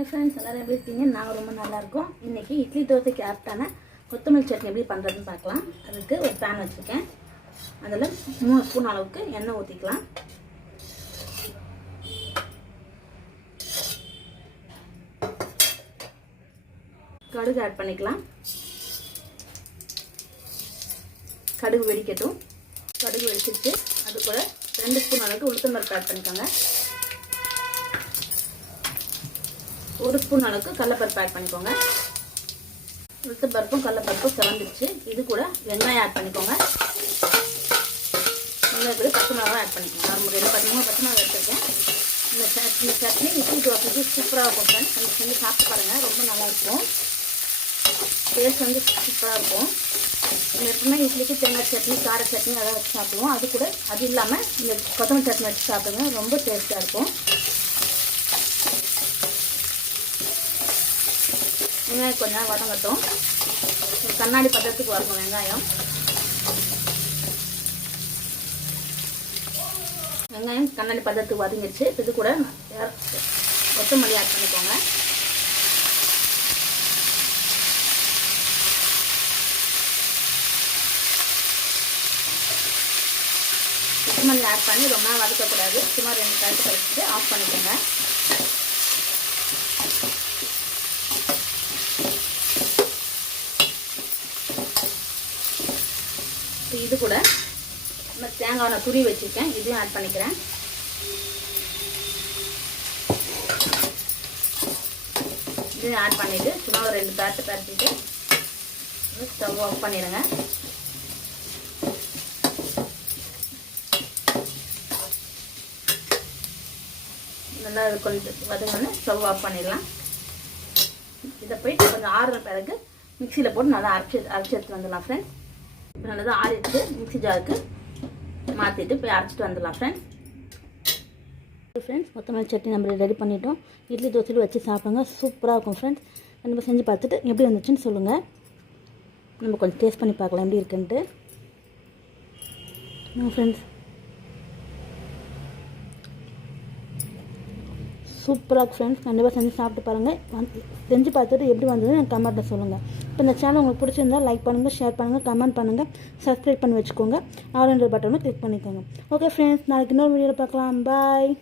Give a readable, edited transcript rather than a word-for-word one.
Hi friends, எல்லோரும் எப்படி இருக்கீங்க? நாங்கள் ரொம்ப நல்லாயிருக்கோம். இன்றைக்கி இட்லி தோசைக்கு ஆப்டான கொத்தமல்லி சட்னி எப்படி பண்ணுறதுன்னு பார்க்கலாம். அதுக்கு ஒரு பேன் வச்சுருக்கேன். அதில் 3 ஸ்பூன் அளவுக்கு எண்ணெய் ஊற்றிக்கலாம். கடுகு ஆட் பண்ணிக்கலாம். கடுகு வெடிக்கட்டும். கடுகு வெடிச்சிட்டு அது கூட 2 ஸ்பூன் அளவுக்கு உளுத்தம்பருப்பு ஆட் பண்ணிக்கோங்க. 1 ஸ்பூன் அளவுக்கு கடலைப்பருப்பு ஆட் பண்ணிக்கோங்க. உளுத்தம்பருப்பும் கடலைப்பருப்பும் சிவந்துருச்சு. இது கூட வெங்காயம் ஆட் பண்ணிக்கோங்க. வெங்காயம் கூட பச்சை மிளகாய் ஆட் பண்ணிக்கோங்க. நான் 2 பச்சை மிளகாய் எடுத்துருக்கேன். இந்த சட்னி இட்லி தோசைக்கு சூப்பராக இருக்கும் ஃப்ரெண்ட்ஸ். கொஞ்சம் செஞ்சு சாப்பிட்டு பாருங்கள், ரொம்ப நல்லாயிருக்கும். டேஸ்ட் வந்து சூப்பராக இருக்கும். எப்பவுமே இட்லிக்கு தேங்காய் சட்னி, கார சட்னி அதெல்லாம் வச்சு சாப்பிடுவோம். அது கூட அது இல்லாமல் இந்த கொத்தமல்லி சட்னி வச்சு சாப்பிடுங்க, ரொம்ப டேஸ்ட்டாக இருக்கும். வெங்காயம் கொஞ்ச நேரம் வதங்கட்டும். ஒரு கண்ணாடி பதத்துக்கு வரணும் வெங்காயம். வெங்காயம் கண்ணாடி பதத்துக்கு வதங்கிடுச்சு. இது கூட கொத்தமல்லி ஆட் பண்ணிக்கோங்க. கொத்தமல்லி ஆட் பண்ணி ரொம்ப நேரம் வதக்கக்கூடாது. சும்மா 2 கழுத்து கழிச்சுட்டு ஆஃப் பண்ணிக்கோங்க. இது கூட நம்ம தேங்காய் நான் துரி வச்சுருக்கேன், இதையும் ஆட் பண்ணிக்கிறேன். இதையும் ஆட் பண்ணிவிட்டு சும்மா ஒரு 2 பேட்டு பரட்டிட்டு ஸ்டவ் ஆஃப் பண்ணிடுங்க. நல்லா இது கொஞ்சம் வதங்கன்னு ஸ்டவ் ஆஃப் பண்ணிடலாம். இதை போயிட்டு கொஞ்சம் ஆறுன பிறகு மிக்சியில் போட்டு நல்லா அரைச்சி எடுத்து வந்துடலாம் ஃப்ரெண்ட்ஸ். இப்போ நல்லா ஆறிட்டு மிக்ஸி ஜாருக்கு மாற்றிட்டு போய் அரைச்சிட்டு வந்துடலாம் ஃப்ரெண்ட்ஸ். கொத்தமல்லி சட்னி நம்ம ரெடி பண்ணிட்டோம். இட்லி தோசையில் வச்சு சாப்பிடுங்க, சூப்பராக இருக்கும் ஃப்ரெண்ட்ஸ். நம்ம செஞ்சு பார்த்துட்டு எப்படி வந்துச்சுன்னு சொல்லுங்கள். நம்ம கொஞ்சம் டேஸ்ட் பண்ணி பார்க்கலாம் எப்படி இருக்குன்ட்டு. ஃப்ரெண்ட்ஸ் சூப்பராக ஃப்ரெண்ட்ஸ், கண்டிப்பாக செஞ்சு சாப்பிட்டு பாருங்கள். செஞ்சு பார்த்துட்டு எப்படி வந்ததுன்னு எனக்கு கமெண்ட்டில் சொல்லுங்கள். இப்போ இந்த சேனல் உங்களுக்கு பிடிச்சிருந்தால் லைக் பண்ணுங்கள், ஷேர் பண்ணுங்கள், கமெண்ட் பண்ணுங்கள், சப்ஸ்கிரைப் பண்ணி வச்சுக்கோங்க. ஆல் பட்டனும் கிளிக் பண்ணிக்கோங்க. ஓகே ஃப்ரெண்ட்ஸ், நாளைக்கு இன்னொரு வீடியோவில் பார்க்கலாம். பாய்.